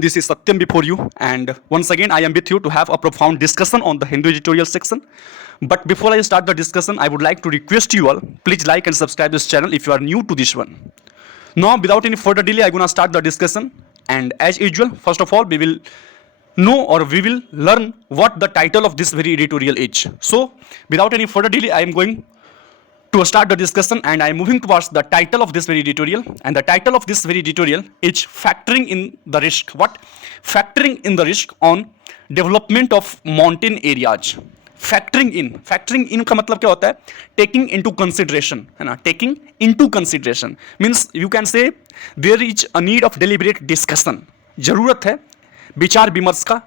This is Satyam before you, and once again, I am with you to have a profound discussion on the Hindu editorial section. But before I start the discussion, I would like to request you all, please like and subscribe this channel if you are new to this one. Now, without any further delay, I'm gonna start the discussion. And as usual, first of all, we will know or we will learn what the title of this very editorial is. So, without any further delay, I am going to start the discussion and I am moving towards the title of this very editorial, and the title of this very editorial is Factoring in the Risk. What? Factoring in the risk on development of mountain areas. Factoring in का मतलब क्या होता है? Taking into consideration, है ना? Taking into consideration means you can say there is a need of deliberate discussion. जरूरत है विचार विमर्श का,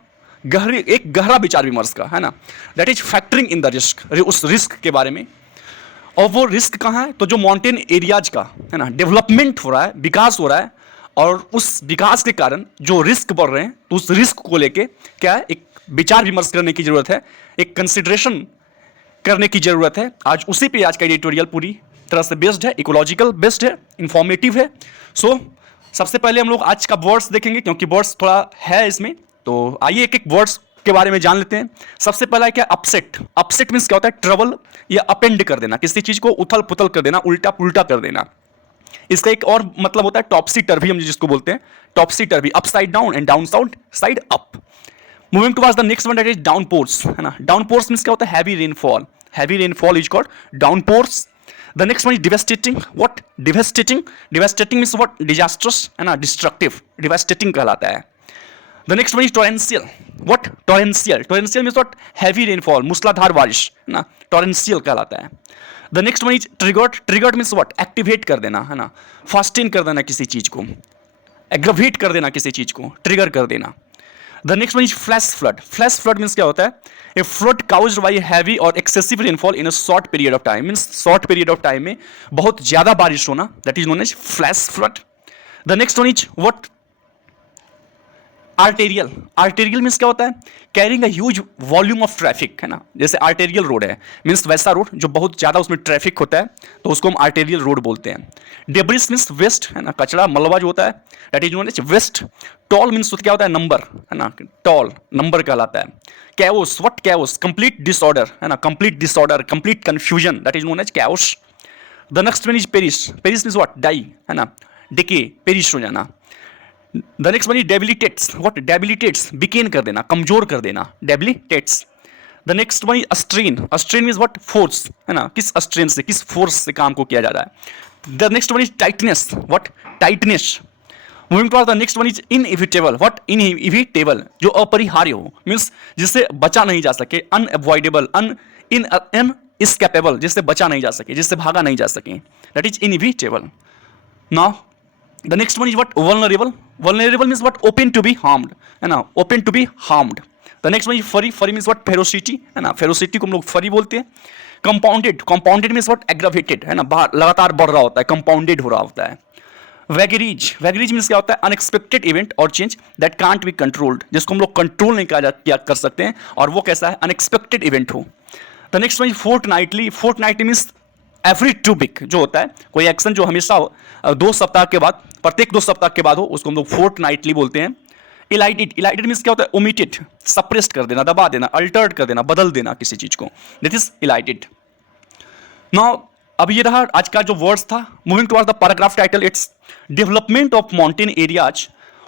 एक गहरा विचार विमर्श का, है ना? That is factoring in the risk, उस रिस्क के बारे में. और वो रिस्क कहाँ है? तो जो माउंटेन एरियाज का, है ना, डेवलपमेंट हो रहा है, विकास हो रहा है, और उस विकास के कारण जो रिस्क बढ़ रहे हैं, तो उस रिस्क को लेके क्या है, एक विचार विमर्श करने की जरूरत है, एक कंसिडरेशन करने की जरूरत है. आज उसी पे आज का एडिटोरियल पूरी तरह से बेस्ड है, इकोलॉजिकल बेस्ड है, इंफॉर्मेटिव है. सो सबसे पहले हम लोग आज का वर्ड्स देखेंगे, क्योंकि वर्ड्स थोड़ा है इसमें. तो आइए एक एक वर्ड्स के बारे में जान लेते हैं. सबसे पहला है क्या? अपसेट. अपसेट मीन्स क्या होता है? ट्रबल या अपेंड कर देना, किसी चीज को उथल पुथल कर देना, उल्टा पुल्टा कर देना. इसका एक और मतलब होता है टॉपसी टर्वी, हम जिसको बोलते हैं topsy turvy, upside down and down side up. Moving towards the next one, that is downpours, है ना? डाउनपोर्स मींस क्या होता है? Heavy rainfall. Heavy rainfall is called downpours. The next one is devastating. What? Devastating. Devastating means what? Disastrous, है ना? Destructive, devastating कहलाता है. The next one is torrential. What? Torrential. Torrential means what? Heavy rainfall, मूसलाधार बारिश, है ना? Torrential कहलाता है. The next one is triggered. Triggered means what? Activate कर देना, है ना? फास्टिंग कर देना किसी चीज को, एग्रवेट कर देना किसी चीज को, ट्रिगर कर देना. The next one is flash flood. Flash flood means क्या होता है? A flood caused by heavy और excessive rainfall in a short period of time. Means short period of time में बहुत ज्यादा बारिश होना, that is known as flash flood. The next one is what? Arterial. Arterial means क्या होता है? Carrying a huge volume of traffic, है ना? जैसे आर्टेरियल रोड है, मींस वैसा रोड जो बहुत ज्यादा उसमें ट्रैफिक होता है, तो उसको हम आर्टेरियल रोड बोलते हैं. डेब्रिस मींस वेस्ट, है ना? कचरा, मलबा जो होता है, that is known as waste. Toll means क्या होता है? नंबर, है ना? टॉल नंबर कहलाता है. Chaos. What? Chaos. Complete disorder, है ना? Complete disorder, complete confusion, that is known as chaos. The next one is perish. Perish means what? Die, है ना? डिके, पेरिश हो जाना. The next one is debilitates. What? Debilitates, weaken कर देना, कमजोर कर देना, debilitates. The next one is a strain. A strain means what? Force, है ना? किस अस्ट्रेन से, किस फोर्स से काम को किया जा रहा है. The next one is tightness. What? Tightness. Moving to the next one is inevitable. What? Inevitable, जो अपरिहार्य हो, मींस जिससे बचा नहीं जा सके. अनअवॉइडेबल, इनएस्केपेबल, जिससे बचा नहीं जा सके, जिससे भागा नहीं जा सके, that is inevitable. Now the next one is what? Vulnerable. Vulnerable means what? Open to be harmed, है ना? Open to be harmed. The next one is furry. Furry means what? Ferocity, है ना? Ferocity को हम लोग furry बोलते हैं. Compounded. Compounded means what? Aggravated, है ना? लगातार बढ़ रहा होता है, compounded हो रहा होता है. Vagary. Vagary means क्या होता है? Unexpected event or change that can't be controlled, जिसको हम लोग कंट्रोल नहीं क्या कर सकते हैं, और वो कैसा है? Unexpected event हो. The next one is fortnightly. Fortnightly means every 2 week, जो होता है कोई एक्शन जो हमेशा 2 सप्ताह के बाद, प्रत्येक 2 सप्ताह के बाद हो, उसको हम लोग फोर्टनाइटली बोलते हैं. इलाइटेड. इलाइटेड मींस क्या होता है? ओमिटेड, सप्रेस्ड कर देना, दबा देना, अल्टर्ड कर देना, बदल देना किसी चीज को, दैट इज इलाइटेड. नाउ अब ये रहा आज का जो वर्ड्स था. Moving towards the paragraph title, its development of mountain areas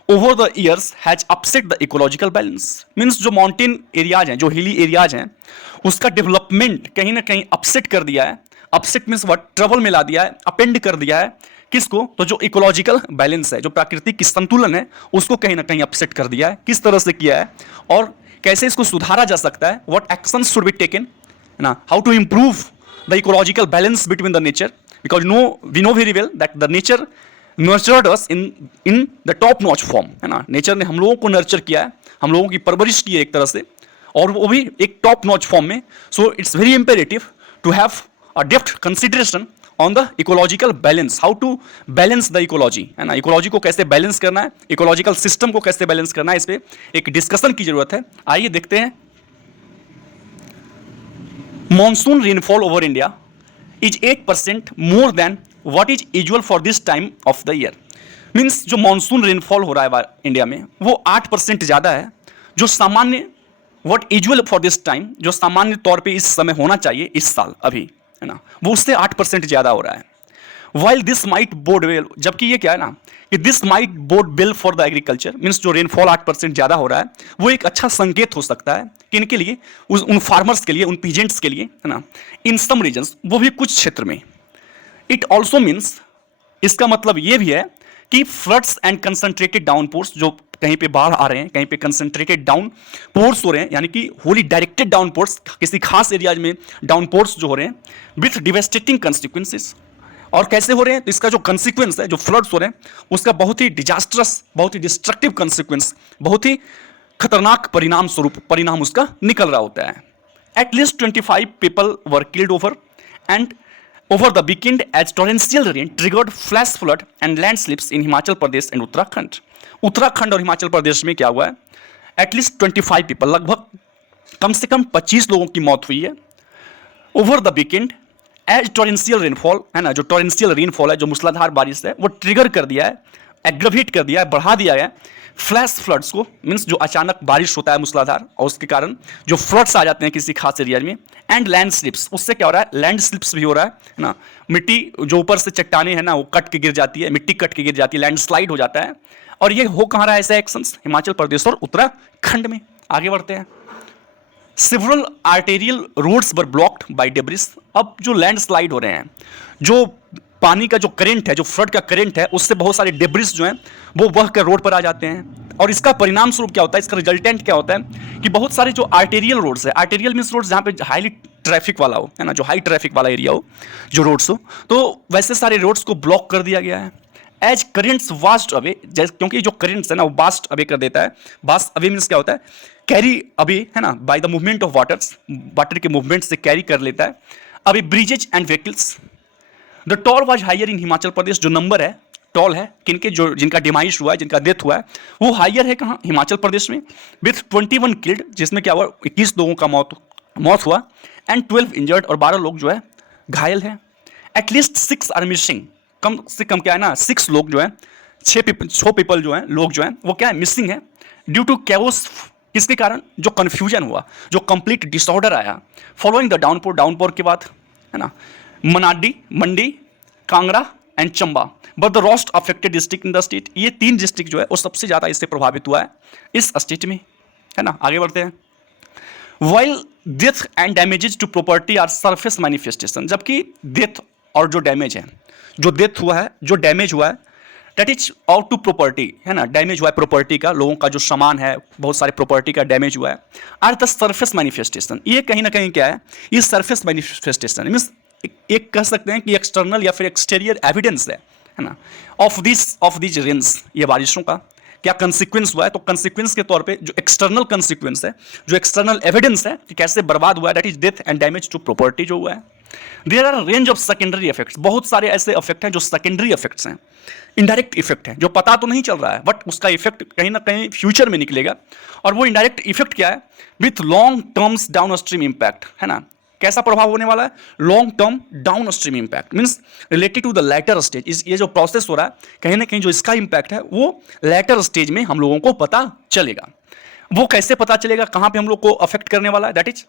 over the years has upset the ecological balance. Means जो माउंटेन एरियाज हैं, जो हिली एरियाज हैं, उसका डेवलपमेंट कहीं ना कहीं अपसेट कर दिया है. Upset means what? ट्रबल में ला दिया है, अपेंड कर दिया है. किसको? तो जो इकोलॉजिकल बैलेंस है, जो प्राकृतिक संतुलन है, उसको कहीं ना कहीं अपसेट कर दिया है. किस तरह से किया है और कैसे इसको सुधारा जा सकता है? What actions should be taken, है ना? How to improve the ecological balance between the nature, because we know very well that the nature nurtured us in the top notch form, है ना? नेचर ने हम लोगों को नर्चर किया है, हम लोगों की परवरिश की है एक तरह से, और वो भी एक टॉप नॉच फॉर्म में. So it's very imperative to have a depth consideration on the ecological balance, how to balance the ecology, है ना? इकोलॉजी को कैसे बैलेंस करना है, इकोलॉजिकल सिस्टम को कैसे बैलेंस करना है, इस पे एक डिस्कशन की जरूरत है. आइए देखते हैं. Monsoon rainfall over India is 8% more than what is usual for this time of the year. Means जो मानसून रेनफॉल हो रहा है इंडिया में वो 8% ज़्यादा है, जो सामान्य what usual for this time, जो सामान्य तौर पे इस समय होना चाहिए इस साल अभी, है ना, वो उससे 8% ज़्यादा हो रहा है। While this might bode well, जबकि ये क्या है ना कि this might bode well for the agriculture, means जो रेनफॉल 8% ज़्यादा हो रहा है वो एक अच्छा संकेत हो सकता है कि इनके लिए, उन फार्मर्स के लिए, उन पीजेंट्स के लिए, है ना, इन सम रीजन्स, वो भी कुछ क्षेत्र में। इट ऑल्सो मीन्स, इसका मतलब ये भी है कि floods and concentrated down pores, जो कहीं पे बाढ़ आ रहे हैं, कहीं पे कंसंट्रेटेड डाउन पोर्स हो रहे हैं, यानी कि होली डायरेक्टेड डाउन पोर्स, किसी खास एरियाज में डाउन पोर्स जो हो रहे हैं विथ डिवेस्टेटिंग कंसिक्वेंसेस। और कैसे हो रहे हैं, तो इसका जो कंसिक्वेंस है, जो फ्लड्स हो रहे हैं उसका बहुत ही डिजास्टरस, बहुत ही डिस्ट्रक्टिव कंसिक्वेंस, बहुत ही खतरनाक परिणाम स्वरूप परिणाम उसका निकल रहा होता है। At least 25 people were killed over and over the weekend as torrential rain triggered flash flood and landslips in Himachal Pradesh and Uttarakhand. Uttarakhand और हिमाचल प्रदेश में क्या हुआ है, एटलीस्ट 25 पीपल, लगभग कम से कम 25 लोगों की मौत हुई है over the weekend as torrential rainfall, है ना, जो टॉरेंशियल रेनफॉल है, जो मूसलाधार बारिश है, वो ट्रिगर कर दिया है, एग्रवेट कर दिया है, बढ़ा दिया है फ्लैश फ्लड्स को, मीन्स जो अचानक बारिश होता है मूसलाधार और उसके कारण जो फ्लड्स आ जाते हैं किसी खास एरिया में, एंड लैंड स्लिप्स, उससे क्या हो रहा है, लैंड स्लिप्स भी हो रहा है ना, मिट्टी जो ऊपर से चट्टाने हैं ना वो कट के गिर जाती है, मिट्टी कट के गिर जाती है, लैंड स्लाइड हो जाता है। और ये हो कहाँ रहा है ऐसा एक्शंस, हिमाचल प्रदेश और उत्तराखंड में। आगे बढ़ते हैं। Several arterial roads were blocked by debris. अब जो लैंड स्लाइड हो रहे हैं, जो पानी का जो करंट है, जो फ्लड का करंट है, उससे बहुत सारे डेब्रिस जो हैं वो बह कर रोड पर आ जाते हैं। और इसका परिणाम स्वरूप क्या होता है, इसका रिजल्टेंट क्या होता है कि बहुत सारे जो आर्टेरियल रोड्स है, आर्टेरियल मीन्स रोड्स जहाँ पे हाईली ट्रैफिक वाला हो, है ना, जो हाई ट्रैफिक वाला एरिया हो, जो रोड्स हो, तो वैसे सारे रोड्स को ब्लॉक कर दिया गया है। एज करेंट्स वास्ट अवे, क्योंकि जो करेंट्स है ना वो वास्ट अवे कर देता है। वास्ट अवे मीन्स क्या होता है, कैरी अवे, है ना, by the movement of waters, water के मूवमेंट से कैरी कर लेता है away bridges and vehicles. The toll was higher in Himachal Pradesh, जो नंबर है टॉल है किनके, जो जिनका डिमाइश हुआ है, जिनका डेथ हुआ है, वो हायर है कहाँ, हिमाचल प्रदेश में, विथ 21 किल्ड, जिसमें क्या हुआ, 21 लोगों का मौत हुआ, एंड 12 इंजर्ड, और 12 लोग जो है घायल हैं। एटलीस्ट 6 आर मिसिंग, कम से कम क्या है ना, 6 लोग जो है, 6 पीपल जो है, लोग जो है वो क्या है, मिसिंग है, ड्यू टू कैओस। किसके कारण, जो कन्फ्यूजन हुआ, जो कंप्लीट डिसऑर्डर आया फॉलोइंग द डाउनपोर के बाद, है ना, Mandi, Kangra and Chamba, but the worst affected district in the state. ये 3 डिस्ट्रिक्ट जो है वो सबसे ज़्यादा इससे प्रभावित हुआ है इस स्टेट में, है ना। आगे बढ़ते हैं। While death and damages to property are surface manifestation, जबकि डेथ और जो डैमेज है, जो डेथ हुआ है, जो डैमेज हुआ है, that is out to property, है ना, डैमेज हुआ है प्रॉपर्टी का, लोगों का जो सामान है, बहुत सारे प्रॉपर्टी का डैमेज हुआ है, आर द सरफेस मैनिफेस्टेशन। ये कहीं ना कहीं क्या है, ये सरफेस मैनिफेस्टेशन मीन्स एक कह सकते हैं कि एक्सटर्नल या फिर एक्सटीरियर एविडेंस है ना, ऑफ दिस रेन्स, ये बारिशों का क्या कंसिक्वेंस हुआ है। तो कंसिक्वेंस के तौर पे जो एक्सटर्नल कंसिक्वेंस है, जो एक्सटर्नल एविडेंस है कि कैसे बर्बाद हुआ है, that is death and damage to property जो हुआ है। There are range of secondary effects, बहुत सारे ऐसे इफेक्ट हैं जो सेकेंडरी इफेक्ट्स हैं, इनडायरेक्ट इफेक्ट है, जो पता तो नहीं चल रहा है बट उसका इफेक्ट कहीं ना कहीं फ्यूचर में निकलेगा। और वो इनडायरेक्ट इफेक्ट क्या है, with long terms downstream impact, है ना, कैसा प्रभाव होने वाला है, long term downstream impact means related to the later stage. ये जो प्रोसेस हो रहा है, कहीं ना कहीं जो इसका इम्पैक्ट है वो लेटर स्टेज में हम लोगों को पता चलेगा। वो कैसे पता चलेगा, कहाँ पे हम लोग को अफेक्ट करने वाला है, दैट इज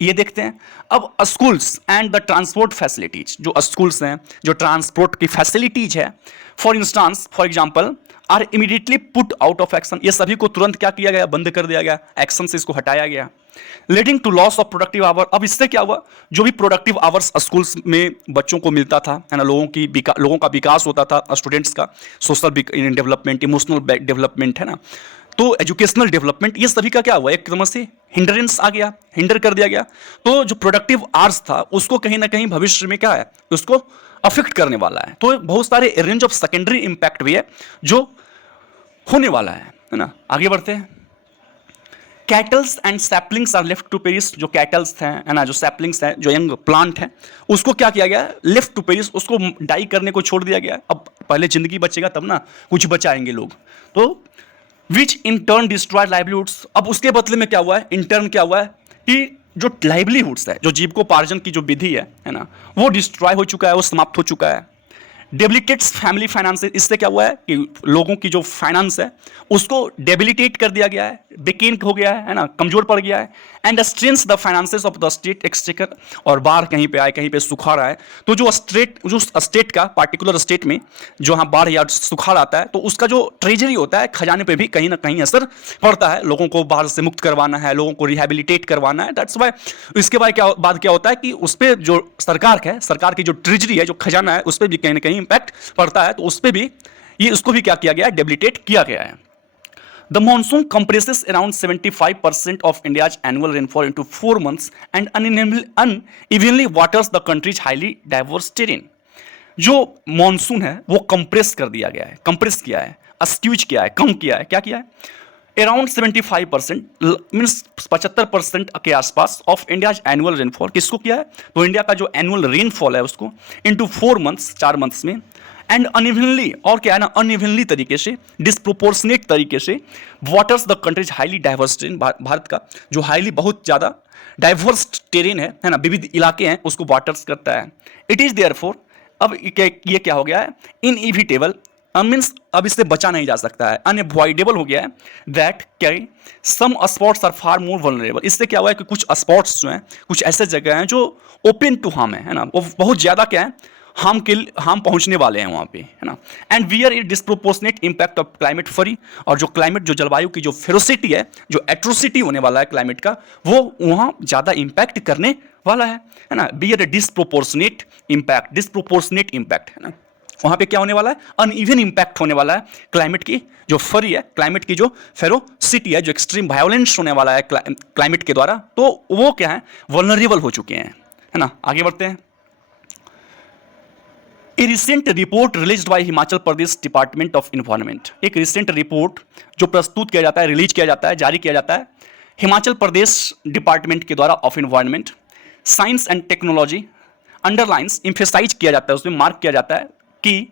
ये देखते हैं। अब schools and the transport facilities, जो स्कूल्स हैं, जो ट्रांसपोर्ट की फैसिलिटीज है, for example are immediately put out of action, ये सभी को तुरंत क्या किया गया, बंद कर दिया गया, एक्शन से इसको हटाया गया। Leading to loss of productive hour, अब इससे क्या हुआ, जो भी प्रोडक्टिव आवर्स स्कूल्स में बच्चों को मिलता था, है ना, लोगों का विकास होता था, स्टूडेंट्स का सोशल डेवलपमेंट, इमोशनल डेवलपमेंट, है ना, तो एजुकेशनल डेवलपमेंट, ये सभी का क्या हुआ, एक तरह से हिंड्रेंस आ गया, हिंडर कर दिया गया। तो जो प्रोडक्टिव आवर्स था उसको कहीं ना कहीं भविष्य में क्या है, उसको अफेक्ट करने वाला है। तो बहुत सारे रेंज ऑफ सेकेंडरी इंपैक्ट भी है जो होने वाला है ना। आगे बढ़ते हैं। Cattles and saplings are left to perish, जो कैटल्स हैं, है ना, जो सैपलिंग्स हैं, जो यंग प्लांट हैं, उसको क्या किया गया, लेफ्ट टू पेरिस, उसको डाई करने को छोड़ दिया गया। अब पहले जिंदगी बचेगा तब ना कुछ बचाएंगे लोग, तो विच इन टर्न डिस्ट्रॉय लाइवलीहुड्स। अब उसके बदले में क्या हुआ है, इंटर्न क्या हुआ है कि जो लाइवलीहुड्स है, जो जीविकोपार्जन की जो विधि है ना, वो डिस्ट्रॉय हो चुका है, वो समाप्त हो चुका है। डेबिलिटेट्स फैमिली फाइनेंस, इससे क्या हुआ है कि लोगों की जो फाइनेंस है उसको डेबिलिटेट कर दिया गया है, बेकेन हो गया है ना, कमजोर पड़ गया है। And strengths the finances of the state exchequer, और बाढ़ कहीं पे आए, कहीं पे सुखाड़ आए, तो जो स्टेट का पार्टिकुलर स्टेट में जो हाँ बाढ़ या सुखाड़ आता है तो उसका जो ट्रेजरी होता है, खजाने पे भी कहीं ना कहीं असर पड़ता है। लोगों को बाढ़ से मुक्त करवाना है, लोगों को रिहेबिलिटेट करवाना है, दैट्स वाई। इसके बाद क्या होता है कि उस पर जो सरकार की जो ट्रेजरी है, जो खजाना है, उस पर भी कहीं ना कहीं इंपैक्ट पड़ता है, तो उस पर भी ये उसको भी क्या किया गया है, डेबिलिटेट किया गया है। The monsoon compresses around 75% of India's annual rainfall into 4 months and unevenly waters the country's highly diverse terrain. जो मॉनसून है वो कंप्रेस कर दिया गया है, कंप्रेस किया है, अस्क्यूज किया है, कम किया है। क्या किया है? अराउंड 75% मीन्स 75% के आसपास ऑफ इंडियाज एनुअल रेनफॉल किसको किया है? तो इंडिया का जो एनुअल रेनफॉल है उसको इंटू 4 मंथ्स, 4 मंथ्स में, एंड अनइवनली, और क्या है ना, अनइवनली तरीके से, डिस्प्रोपोर्शनेट तरीके से waters the countries highly diverse terrain, Bharat का जो हाईली बहुत ज़्यादा डाइवर्स टेरेन है ना, विविध इलाके हैं, उसको वाटर्स करता है। इट इज़ देयरफॉर, अब ये क्या हो गया है, इनइविटेबल, मीन्स अब इससे बचा नहीं जा सकता है, अनअवॉइडेबल हो गया है, दैट क्या some spots are far more vulnerable. इससे क्या हुआ है कि कुछ स्पॉट्स जो हैं, कुछ ऐसे जगह हैं जो ओपन टू हार्म है ना, वो बहुत ज़्यादा क्या है, हार्म पहुंचने वाले हैं वहाँ पे, है ना। And wear it disproportionate impact of climate फरी, और जो क्लाइमेट, जो जलवायु की जो फेरोसिटी है, जो एट्रोसिटी होने वाला है क्लाइमेट का, वो वहाँ ज़्यादा इम्पैक्ट करने वाला है ना। वियर डिस्प्रोपोर्शनेट इम्पैक्ट है ना, वहाँ पे क्या होने वाला है, अनइवन इम्पैक्ट होने वाला है क्लाइमेट की जो फरी है, क्लाइमेट की जो फेरोसिटी है, जो एक्सट्रीम वायोलेंस होने वाला है क्लाइमेट के द्वारा, तो वो क्या है, वल्नरेबल हो चुके हैं, है ना। आगे बढ़ते हैं। ए recent report release by Himachal Pradesh department of environment, एक रिसेंट रिपोर्ट जो प्रस्तुत किया जाता है, रिलीज किया जाता है, जारी किया जाता है हिमाचल प्रदेश डिपार्टमेंट के द्वारा of environment, science and technology, underlines, emphasize किया जाता है, उसमें मार्क किया जाता है कि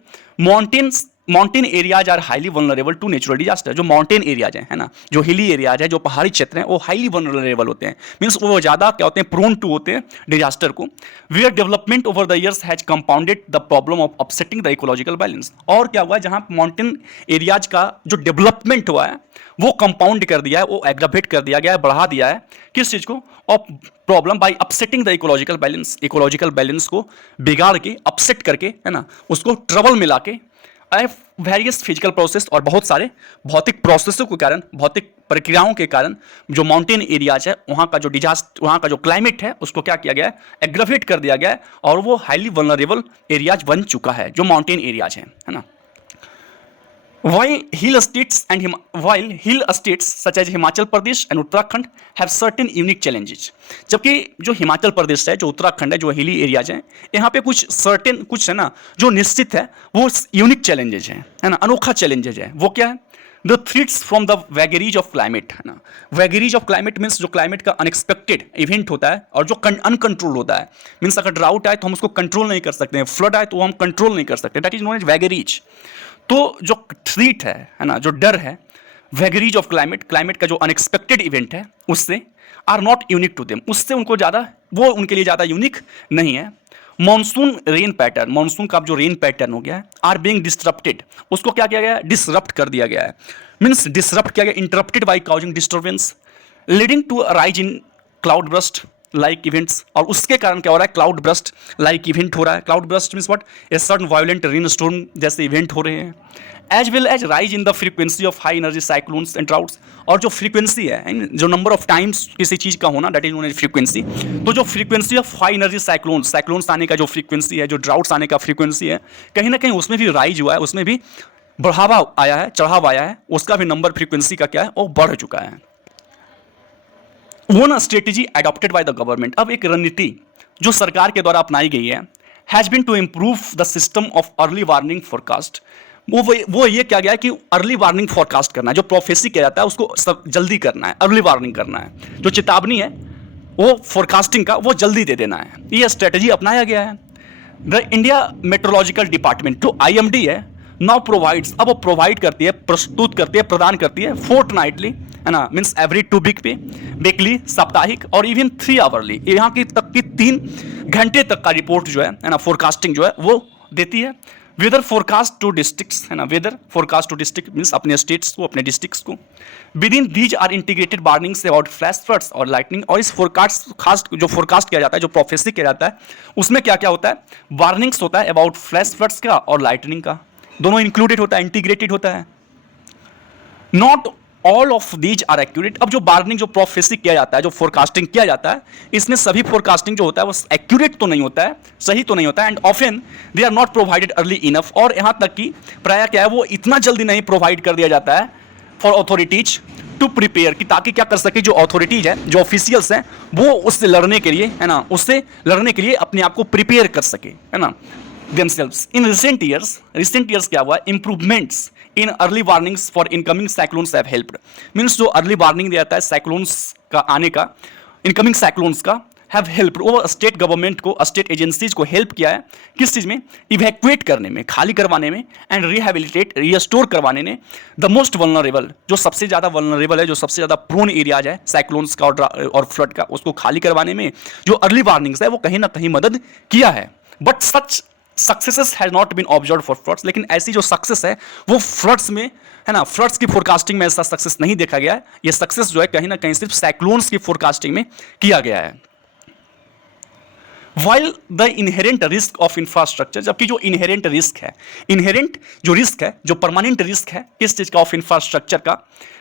mountain areas are highly vulnerable to natural disaster. जो माउंटेन एरियाज हैं, है ना, जो हिली एरियाज है, जो पहाड़ी क्षेत्र हैं, वो हाईली वल्नरेबल होते हैं, मीन्स वो ज़्यादा क्या होते हैं, प्रोन टू होते हैं डिजास्टर को। Where development over the years has compounded the problem of upsetting the ecological balance. और क्या हुआ है, जहाँ माउंटेन एरियाज का जो डेवलपमेंट हुआ है वो कंपाउंड कर दिया है, वो एग्रावेट कर दिया गया है, बढ़ा दिया है, किस चीज़ को, of problem by upsetting the ecological balance, ecological balance को बिगाड़ के, अपसेट करके, है ना, उसको ट्रबल में लाके, वेरियस फिजिकल प्रोसेस और बहुत सारे भौतिक प्रोसेसों के कारण, भौतिक प्रक्रियाओं के कारण जो माउंटेन एरियाज है, वहाँ का जो डिजास्टर, वहाँ का जो क्लाइमेट है, उसको क्या किया गया है, एग्रावेट कर दिया गया है, और वो हाईली वल्नरेबल एरियाज बन चुका है, जो माउंटेन एरियाज है ना। While hill states such as Himachal Pradesh and Uttarakhand have certain unique challenges, जबकि जो हिमाचल प्रदेश है, जो उत्तराखंड है, जो हिली एरियाज हैं, यहाँ पे कुछ है ना, जो निश्चित है, वो यूनिक चैलेंजेज हैं, है ना, अनोखा चैलेंजेज है। वो क्या है? The threats from the vagaries of climate, है ना। वैगेरीज ऑफ क्लाइमेट मीन्स जो क्लाइमेट का अनएक्सपेक्टेड इवेंट होता है और जो अनकंट्रोल होता है, मीन्स अगर ड्राउट आए तो हम उसको कंट्रोल नहीं कर सकते हैं, फ्लड आए तो हम कंट्रोल नहीं कर सकते, दैट इज नोन एज वैगेरीज। तो जो थ्रीट है ना, जो डर है, वैगरीज ऑफ क्लाइमेट का जो अनएक्सपेक्टेड इवेंट है, उससे are not unique to them, उससे उनको ज़्यादा, वो उनके लिए ज़्यादा यूनिक नहीं है। मॉनसून रेन पैटर्न, मॉनसून का जो रेन पैटर्न हो गया है, आर बीइंग डिस्टरप्टेड, उसको क्या किया गया है, डिसरप्ट कर दिया गया है, मीन्स डिसरप्ट किया गया, interrupted by causing disturbance leading to rise in cloudburst like events. और उसके कारण क्या हो रहा है, क्लाउड ब्रस्ट लाइक इवेंट हो रहा है। Cloudburst means what, a sudden violent rainstorm जैसे इवेंट हो रहे हैं, as well as rise in the frequency of high energy cyclones and droughts. और जो फ्रीक्वेंसी है, जो नंबर ऑफ टाइम्स किसी चीज़ का होना, that is known as frequency. तो जो frequency of high energy cyclones आने का जो फ्रीक्वेंसी है, जो ड्राउट्स आने का फ्रीक्वेंसी है, कहीं ना कहीं उसमें भी राइज हुआ है, उसमें भी बढ़ावा आया है, चढ़ाव आया है, उसका भी नंबर फ्रीक्वेंसी का क्या है, वो बढ़ चुका है। One strategy adopted by the government, अब एक रणनीति जो सरकार के द्वारा अपनाई गई है, has been to improve the system of early warning forecast. वो ये क्या गया है कि अर्ली वार्निंग फोरकास्ट करना है, जो प्रोफेसी किया जाता है उसको सब जल्दी करना है, अर्ली वार्निंग करना है, जो चेतावनी है वो फोरकास्टिंग का वो जल्दी दे देना है, ये स्ट्रेटेजी अपनाया गया है। द इंडिया मेट्रोलॉजिकल डिपार्टमेंट जो IMD है, नाउ प्रोवाइड्स, अब वो प्रोवाइड करती है, प्रस्तुत करती है, प्रदान करती है, फोर्टनाइटली, है ना, मीन्स एवरी 2 वीक पे, वीकली, साप्ताहिक, और इवन 3 आवरली, यहाँ की तक की 3 घंटे तक का रिपोर्ट जो है ना, फोरकास्टिंग जो है वो देती है। वेदर फोरकास्ट टू डिस्ट्रिक्ट्स, है ना, weather forecast to district means अपने स्टेट्स को, अपने डिस्ट्रिक्ट्स को। Within these are integrated warnings about flash floods और लाइटनिंग। और इस फोरकास्ट, खास जो फोरकास्ट किया जाता है, जो प्रोफेसी किया जाता है, उसमें क्या क्या होता है, वार्निंग्स होता है अबाउट फ्लैश फ्लड्स का और लाइटनिंग का, दोनों इंक्लूडेड होता है, इंटीग्रेटेड होता है। Not all of these are accurate. अब जो वार्निंग, जो प्रोफेसी किया जाता है, जो फोरकास्टिंग किया जाता है, इसमें सभी फोरकास्टिंग जो होता है वो एक्यूरेट तो नहीं होता है, सही तो नहीं होता है, and often they are not provided early enough. और यहाँ तक कि प्रायः क्या है, वो इतना जल्दी नहीं प्रोवाइड कर दिया जाता है फॉर अथॉरिटीज टू प्रिपेयर, कि ताकि क्या कर सके जो अथॉरिटीज है, जो ऑफिशियल्स हैं, वो उससे लड़ने के लिए, है ना, उससे लड़ने के लिए अपने आप को प्रिपेयर कर सके, है ना, themselves. In recent years क्या हुआ, improvements in early warnings for incoming cyclones have helped. Means जो early warning दिया जाता है cyclones का आने का, incoming cyclones का, have helped, वो स्टेट गवर्नमेंट को, स्टेट एजेंसीज को हेल्प किया है किस चीज़ में, इवैक्यूएट करने में, खाली करवाने में, एंड रिहेबिलिटेट, रिस्टोर करवाने में द मोस्ट वल्नरेबल, जो सबसे ज़्यादा वल्नरेबल है, जो सबसे ज़्यादा प्रोन एरियाज है साइक्लोन्स का और फ्लड का, उसको खाली करवाने में जो अर्ली वार्निंग्स है वो कहीं ना कहीं मदद किया है। But such successes has not been observe for floods. लेकिन ऐसी जो सक्सेस है वो फ्लड्स में, है ना, फ्लड्स की फोरकास्टिंग में ऐसा सक्सेस नहीं देखा गया है। ये सक्सेस जो है कहीं ना कहीं सिर्फ साइक्लोन्स की फोरकास्टिंग में किया गया है। While the inherent risk of infrastructure, जबकि जो इनहेरेंट रिस्क है, इनहेरेंट जो रिस्क है, जो परमानेंट रिस्क है किस चीज़ का, ऑफ इंफ्रास्ट्रक्चर का,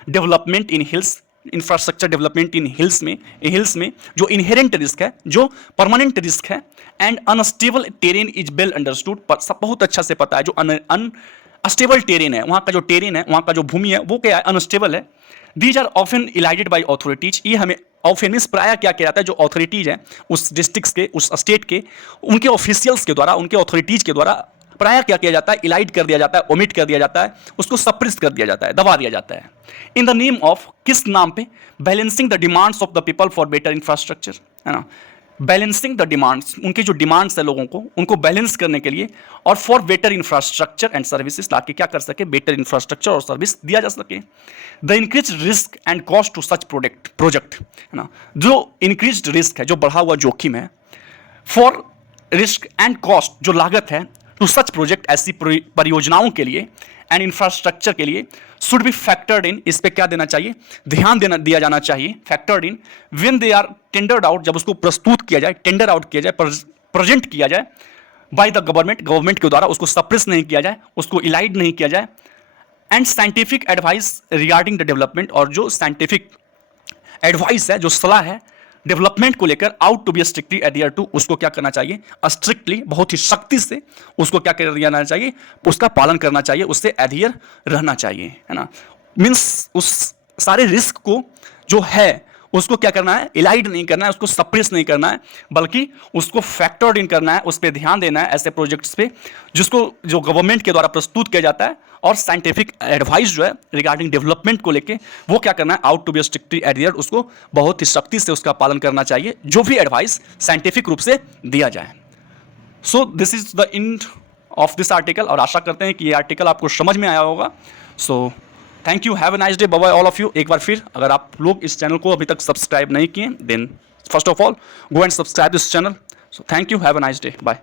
development in hills, infrastructure development in hills में जो इनहेरेंट रिस्क है, जो परमानेंट रिस्क है, and unstable terrain is well understood, सब बहुत अच्छा से पता है, जो अनस्टेबल टेरेन है, वहाँ का जो टेरेन है, वहाँ का जो भूमि है, वो क्या है, अनस्टेबल है। These are often elided by authorities, ये हमें ऑफन मीन्स प्रायः क्या किया जाता है, जो अथॉरिटीज हैं उस डिस्ट्रिक्ट के, उस स्टेट के, उनके ऑफिशियल्स के द्वारा, उनके अथॉरिटीज के द्वारा प्रायः क्या किया जाता है, इलाइड कर दिया जाता है, ओमिट कर दिया जाता है, उसको सप्रेस कर दिया जाता है, दबा दिया जाता है। इन द नेम ऑफ, किस नाम पे, balancing the demands of the people for better infrastructure, है ना, बैलेंसिंग द डिमांड्स, उनके जो डिमांड्स है लोगों को, उनको बैलेंस करने के लिए, और for better infrastructure and services, ताकि क्या कर सके, बेटर इंफ्रास्ट्रक्चर और सर्विस दिया जा सके। The increase risk and cost to such project, है ना, जो इंक्रीज रिस्क है, जो बढ़ा हुआ जोखिम है, फॉर रिस्क एंड कॉस्ट, जो लागत है, टू सच प्रोजेक्ट, ऐसी परियोजनाओं के लिए, एंड इंफ्रास्ट्रक्चर के लिए, शुड बी फैक्टर्ड इन, इस पे क्या देना चाहिए, ध्यान दिया जाना चाहिए, factored in when they are tendered out, जब उसको प्रस्तुत किया जाए, टेंडर आउट किया जाए, प्रेजेंट किया जाए बाय द गवर्नमेंट के द्वारा, उसको सप्रेस नहीं किया जाए, उसको इलाइड नहीं किया जाए, and scientific advice regarding the development, और जो साइंटिफिक एडवाइस है, जो सलाह है डेवलपमेंट को लेकर, out to be strictly adhere to, उसको क्या करना चाहिए, स्ट्रिक्टली, बहुत ही सख्ती से उसको क्या कर देना चाहिए, उसका पालन करना चाहिए, उससे एडियर रहना चाहिए, है ना। मीन्स उस सारे रिस्क को जो है उसको क्या करना है, इलाइड नहीं करना है, उसको सप्रेस नहीं करना है, बल्कि उसको फैक्टर्ड इन करना है, उस पर ध्यान देना है ऐसे प्रोजेक्ट्स पे जिसको, जो गवर्नमेंट के द्वारा प्रस्तुत किया जाता है, और साइंटिफिक एडवाइस जो है रिगार्डिंग डेवलपमेंट को लेके, वो क्या करना है, out to be strictly adhere, उसको बहुत ही सख्ती से उसका पालन करना चाहिए, जो भी एडवाइस साइंटिफिक रूप से दिया जाए। So this is the end of this article, और आशा करते हैं कि ये आर्टिकल आपको समझ में आया होगा। So thank you, have a nice day, bye bye all of you. एक बार फिर अगर आप लोग इस चैनल को अभी तक सब्सक्राइब नहीं किए, then first of all go and subscribe this channel. So thank you, have a nice day, bye.